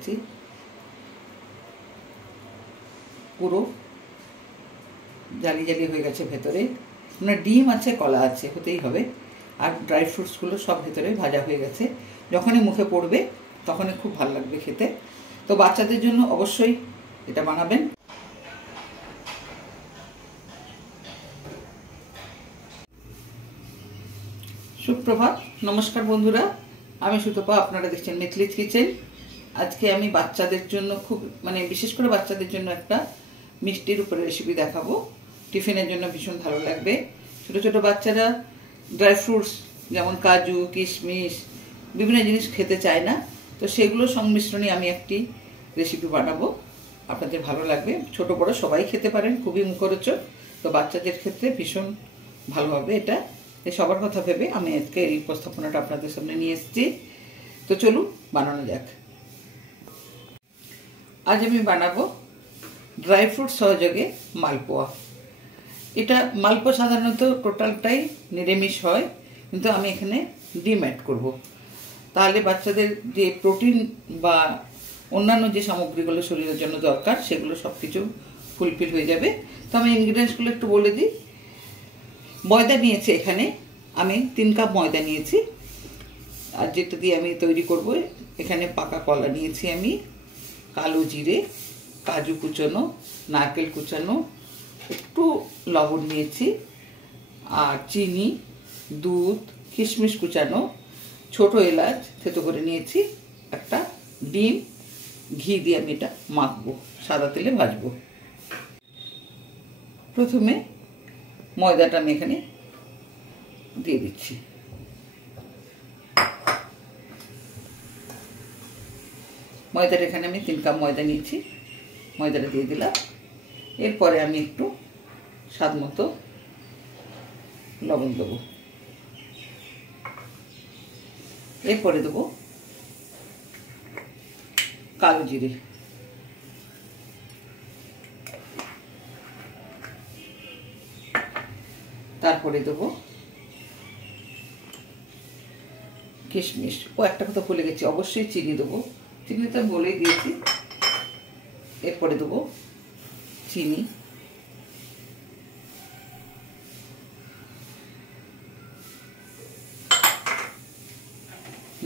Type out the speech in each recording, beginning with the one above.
দেখাচ্ছি। পুরো জালি জালি হয়ে গেছে ভেতরে, মানে ডিম আছে, কলা আছে, হতেই হবে। আর ড্রাই ফ্রুটসগুলো সব ভেতরে ভাজা হয়ে গেছে। যখনই মুখে পড়বে তখনই খুব ভালো লাগবে খেতে। তো বাচ্চাদের জন্য অবশ্যই এটা বানাবেন। সুপ্রভাত, নমস্কার বন্ধুরা, আমি সুতপা, আপনারা দেখছেন মিথিলিস কিচেন। আজকে আমি বাচ্চাদের জন্য খুব বিশেষ করে বাচ্চাদের জন্য একটা মিষ্টির উপরে রেসিপি দেখাবো। টিফিনের জন্য ভীষণ ভালো লাগবে। ছোটো ছোটো বাচ্চারা ড্রাই ফ্রুটস যেমন কাজু, কিশমিশ, বিভিন্ন জিনিস খেতে চায় না, তো সেগুলো সংমিশ্রণে আমি একটি রেসিপি বানাবো, আপনাদের ভালো লাগবে। ছোট বড় সবাই খেতে পারেন, খুবই মুখরোচক। তো বাচ্চাদের ক্ষেত্রে ভীষণ ভালো হবে এটা। সবার কথা ভেবে আমি আজকে এই উপস্থাপনাটা আপনাদের সামনে নিয়ে এসেছি। তো চলুন বানানো যাক। আজ আমি বানাবো ড্রাই ফ্রুট সহযোগে মালপোয়া। এটা মালপোয়া সাধারণত টোটালটাই নিরামিষ হয়, কিন্তু আমি এখানে ডিম অ্যাড করব। তাহলে বাচ্চাদের যে প্রোটিন বা অন্যান্য যে সামগ্রীগুলো শরীরের জন্য দরকার সেগুলো সব কিছু ফুলফিল হয়ে যাবে। তো আমি ইনগ্রিডিয়েন্টসগুলো একটু বলে দিই। ময়দা নিয়েছি, এখানে আমি 3 কাপ ময়দা নিয়েছি। আর যেটা দিয়ে আমি তৈরি করব, এখানে পাকা কলা নিয়েছি আমি, কালো জিরে, কাজু কুচানো, নারকেল কুচানো, একটু লবণ নিয়েছি, আর চিনি, দুধ, কিশমিশ কুচানো, ছোট এলাচ থেতো করে নিয়েছি, একটা ডিম, ঘি দিয়ে আমি এটা মাখবো, সাদা তেলে ভাজবো। প্রথমে ময়দাটা আমি এখানে দিয়ে দিচ্ছি। ময়দাটা এখানে আমি 3 কাপ ময়দা নিয়েছি, ময়দাটা দিয়ে দিলাম। এরপরে আমি একটু স্বাদ মতো লবণ দেবো। এরপরে দেবো কালো জিরে, তারপরে দেবো কিশমিশ। একটা কথা ভুলে গেছি, অবশ্যই চিনি দেবো, চিনি তো বলেই দিয়েছি। এরপরে দেবো চিনি,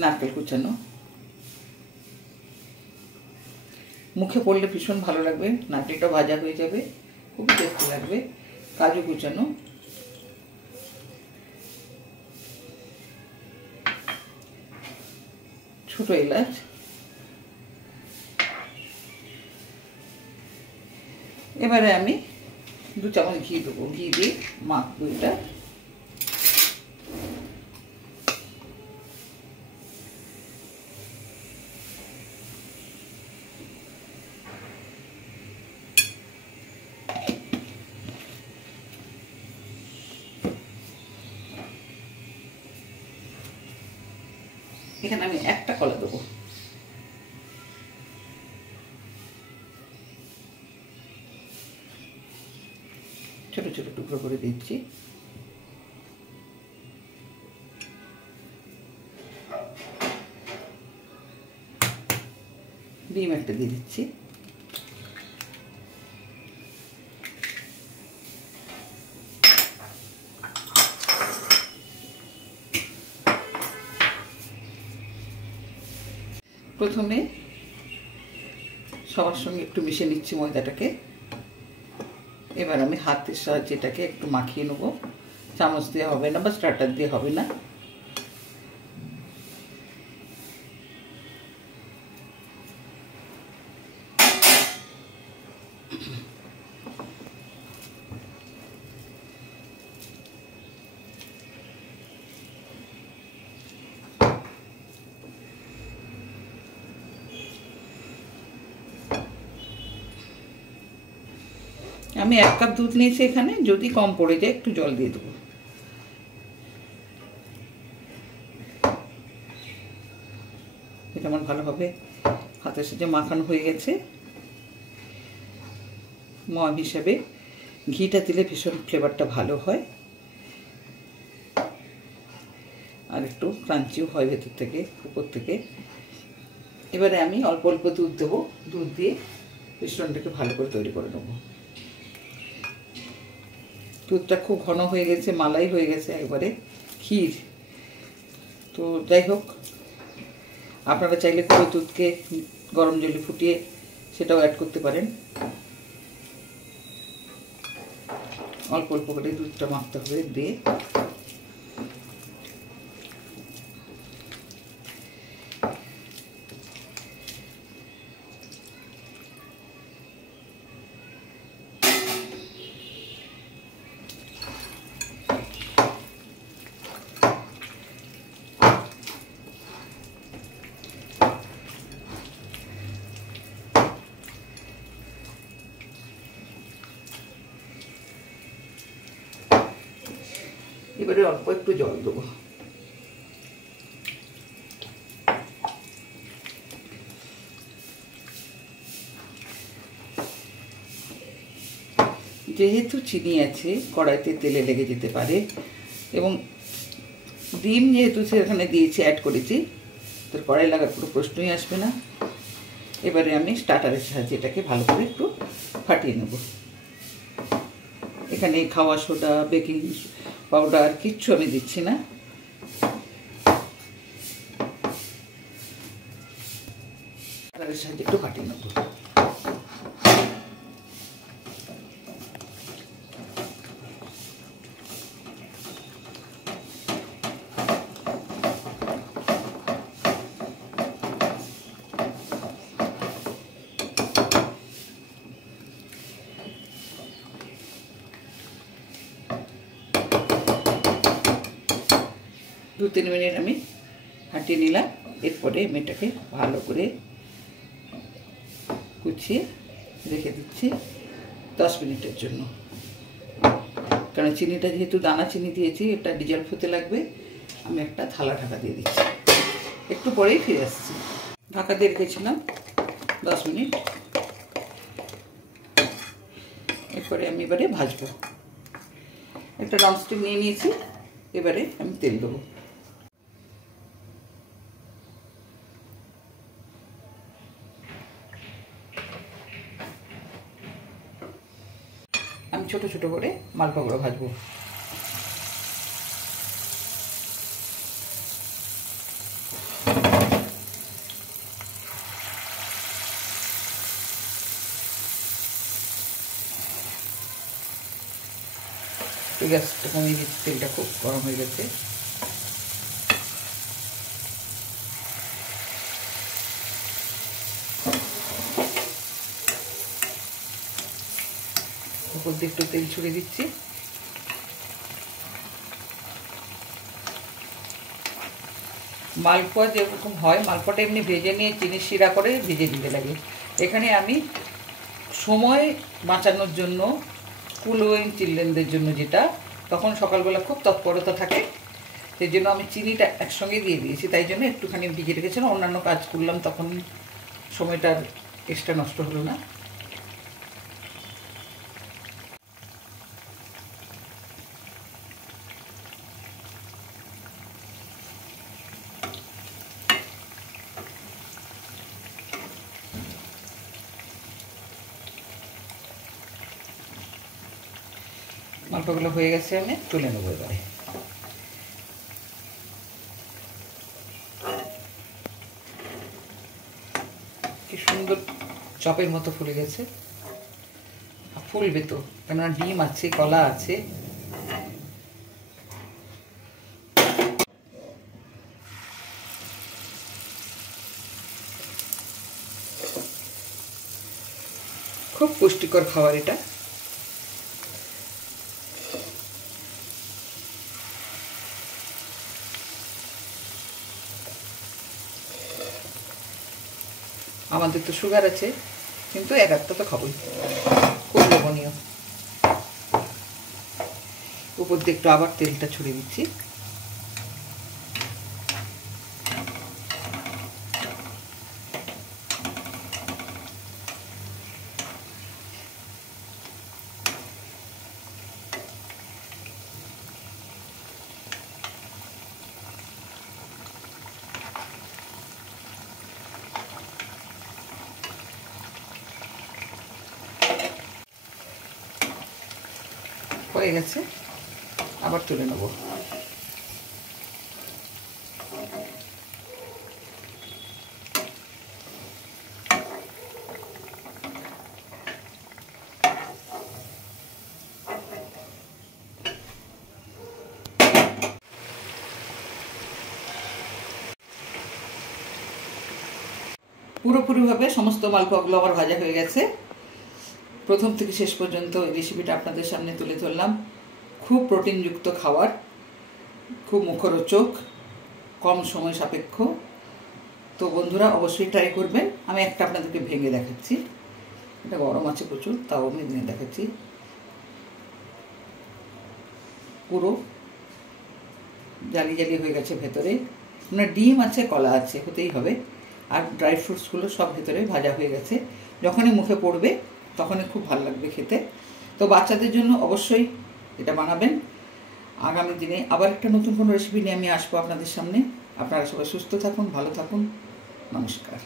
নারকেল কুচানো, মুখে পড়লে ভীষণ ভালো লাগবে, নারকেলটা ভাজা হয়ে যাবে, খুবই টেস্টি লাগবে। কাজু কুচানো, ছোট এলাচ, এবারে আমি 2 চামচ ঘি দেবো। ঘি দিয়ে মাখবো এটা। এখানে আমি একটা কলা দেবো। ছোট ছোট টুকরো করে দিচ্ছি। ডিম একটা দিয়ে দিচ্ছি। প্রথমে সবার সঙ্গে একটু মিশিয়ে নিচ্ছি ময়দাটাকে। এবার আমি হাতের সাহায্যে এটাকে একটু মাখিয়ে নেবো। চামচ দিয়ে হবে না বা স্টার্টার দিয়ে হবে না। আমি 1 কাপ দুধ নিয়েছি এখানে, যদি কম পড়ে যায় একটু জল দিয়ে দেবো। এটা আমার ভালোভাবে হাতের সাথে মাখানো হয়ে গেছে। ময়াম হিসাবে ঘিটা দিলে ভীষণ ফ্লেভারটা ভালো হয়, আর একটু ক্রাঞ্চিও হয় ভেতর থেকে, উপর থেকে। এবারে আমি অল্প অল্প দুধ দেবো, দুধ দিয়ে মিশ্রণটাকে ভালো করে তৈরি করে নেবো। দুধটা খুব ঘন হয়ে গেছে, মালাই হয়ে গেছে, একবারে ক্ষীর। তো যাই হোক, আপনারা চাইলে পুরো দুধকে গরম জলে ফুটিয়ে সেটাও অ্যাড করতে পারেন। অল্প অল্প করে দুধটা মাখতে হবে, দিয়ে এবারে অল্প একটু জল দেবো। যেহেতু চিনি আছে, কড়াইতে তেলে লেগে যেতে পারে, এবং ডিম যেহেতু সেখানে দিয়েছি, অ্যাড করেছি, তোর কড়াই লাগার কোনো প্রশ্নই আসবে না। এবারে আমি স্টার্টারের সাহায্যে এটাকে ভালো করে একটু ফাটিয়ে নেব। এখানে খাওয়া সোডা, বেকিং পাউডার কিচ্ছু আমি দিচ্ছি না। স্টার্টারের সাহায্যে একটু ফাটিয়ে নেব। দু 3 মিনিট আমি ফাটিয়ে নিলাম। এরপরে আমি এটাকে ভালো করে গুছিয়ে রেখে দিচ্ছি 10 মিনিটের জন্য। কারণ চিনিটা যেহেতু দানা চিনি দিয়েছি, এটা ডিজলভ হতে লাগবে। আমি একটা থালা ঢাকা দিয়ে দিচ্ছি, একটু পরেই ফিরে আসছি। ঢাকা দিয়ে রেখেছিলাম 10 মিনিট। এরপরে আমি এবারে ভাজবো। একটা ননস্টিক নিয়ে নিয়েছি, এবারে আমি তেল দেবো। আমি ছোট ছোট করে মালপোয়াগুলো ভাজবো। গ্যাসটা কমিয়ে দিচ্ছি, তেলটা খুব গরম হয়ে গেছে। উপর দিয়ে একটু তেল ছড়িয়ে দিচ্ছি। মালপোয়া যেরকম হয়, মালপোয়াটা এমনি ভেজে নিয়ে চিনি শিরা করে ভেজে দিতে লাগে। এখানে আমি সময় বাঁচানোর জন্য, স্কুল গোয়িং চিলড্রেনদের জন্য, যেটা তখন সকালবেলা খুব তৎপরতা থাকে, সেই জন্য আমি চিনিটা একসঙ্গে দিয়ে দিয়েছি। তাই জন্য একটুখানি ভিজে রেখেছিলাম, অন্যান্য কাজ করলাম, তখন সময়টা এক্সট্রা নষ্ট হলো না। মালপোয়াগুলো হয়ে গেছে, আমি তুলে নেবো এবারে। কি সুন্দর চপের মতো ফুলে গেছে। ফুলবে তো, কেননা ডিম আছে, কলা আছে। খুব পুষ্টিকর খাবার এটা। আমাদের তো সুগার আছে, কিন্তু এক একটা তো খাবই, খুব লোভনীয়। উপর দিয়ে একটু আবার তেলটা ছড়িয়ে দিচ্ছি। হয়ে গেছে, আবার তুলে নেব। পুরোপুরিভাবে সমস্ত মালপোয়াগুলো আমার ভাজা হয়ে গেছে। প্রথম থেকে শেষ পর্যন্ত এই রেসিপিটা আপনাদের সামনে তুলে ধরলাম। খুব প্রোটিনযুক্ত খাবার, খুব মুখরোচক, কম সময় সাপেক্ষ। তো বন্ধুরা অবশ্যই ট্রাই করবেন। আমি একটা আপনাদেরকে ভেঙে দেখাচ্ছি, এটা গরম আছে প্রচুর, তাও আমি ভেঙে দেখাচ্ছি। পুরো জালি জালি হয়ে গেছে ভেতরে, মানে ডিম আছে, কলা আছে, হতেই হবে। আর ড্রাই ফ্রুটসগুলো সব ভেতরে ভাজা হয়ে গেছে। যখনই মুখে পড়বে তখনই খুব ভালো লাগবে খেতে। তো বাচ্চাদের জন্য অবশ্যই এটা বানাবেন। আগামী দিনে আবার একটা নতুন কোনো রেসিপি নিয়ে আমি আসবো আপনাদের সামনে। আপনারা সবাই সুস্থ থাকুন, ভালো থাকুন। নমস্কার।